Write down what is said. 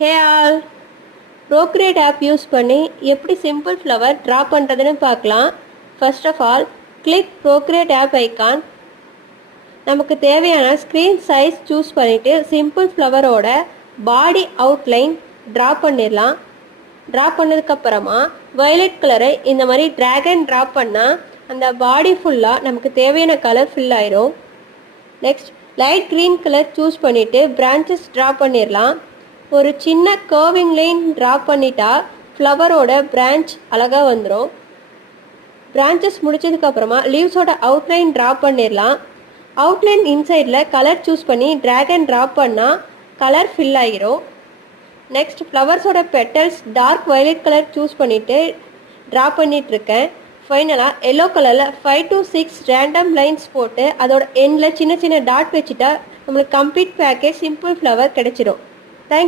ஹே all, Procreate app use பண்ணி எப்படி simple flower draw பண்ணுறதுன்னு பார்க்கலாம். First of all click Procreate app icon. நமக்கு தேவையான ஸ்க்ரீன் சைஸ் சூஸ் பண்ணிவிட்டு சிம்பிள் ஃப்ளவரோட பாடி அவுட்லைன் ட்ரா பண்ணிடலாம். ட்ரா பண்ணதுக்கப்புறமா வயலட் கலரை இந்த மாதிரி ட்ராக் அண்ட் ட்ராப் பண்ணால் அந்த பாடி ஃபுல்லாக நமக்கு தேவையான கலர் ஃபில் ஆயிரும். Next light green colour choose பண்ணிவிட்டு பிரான்ச்சஸ் ட்ரா பண்ணிடலாம். ஒரு சின்ன கர்விங் லைன் ட்ரா பண்ணிட்டா ஃப்ளவரோட பிரான்ச் அழகாக வந்துடும். பிரான்ச்சஸ் முடிச்சதுக்கப்புறமா லீவ்ஸோட அவுட்லைன் ட்ரா பண்ணிடலாம். அவுட்லைன் இன்சைடில் கலர் சூஸ் பண்ணி ட்ராக் அண்ட் ட்ராப் பண்ணால் கலர் ஃபில் ஆகிரும். நெக்ஸ்ட் ஃப்ளவர்ஸோட petals dark violet colour choose பண்ணிவிட்டு ட்ரா பண்ணிகிட்ருக்கேன். ஃபைனலாக எல்லோ கலரில் 5 to 6 ரேண்டம் லைன்ஸ் போட்டு அதோட எண்டில் சின்ன சின்ன டாட் வச்சுட்டா நம்மளுக்கு கம்ப்ளீட் பேக்கேஜ் சிம்பிள் ஃப்ளவர் கிடைச்சிடும். தேங்க்யூ.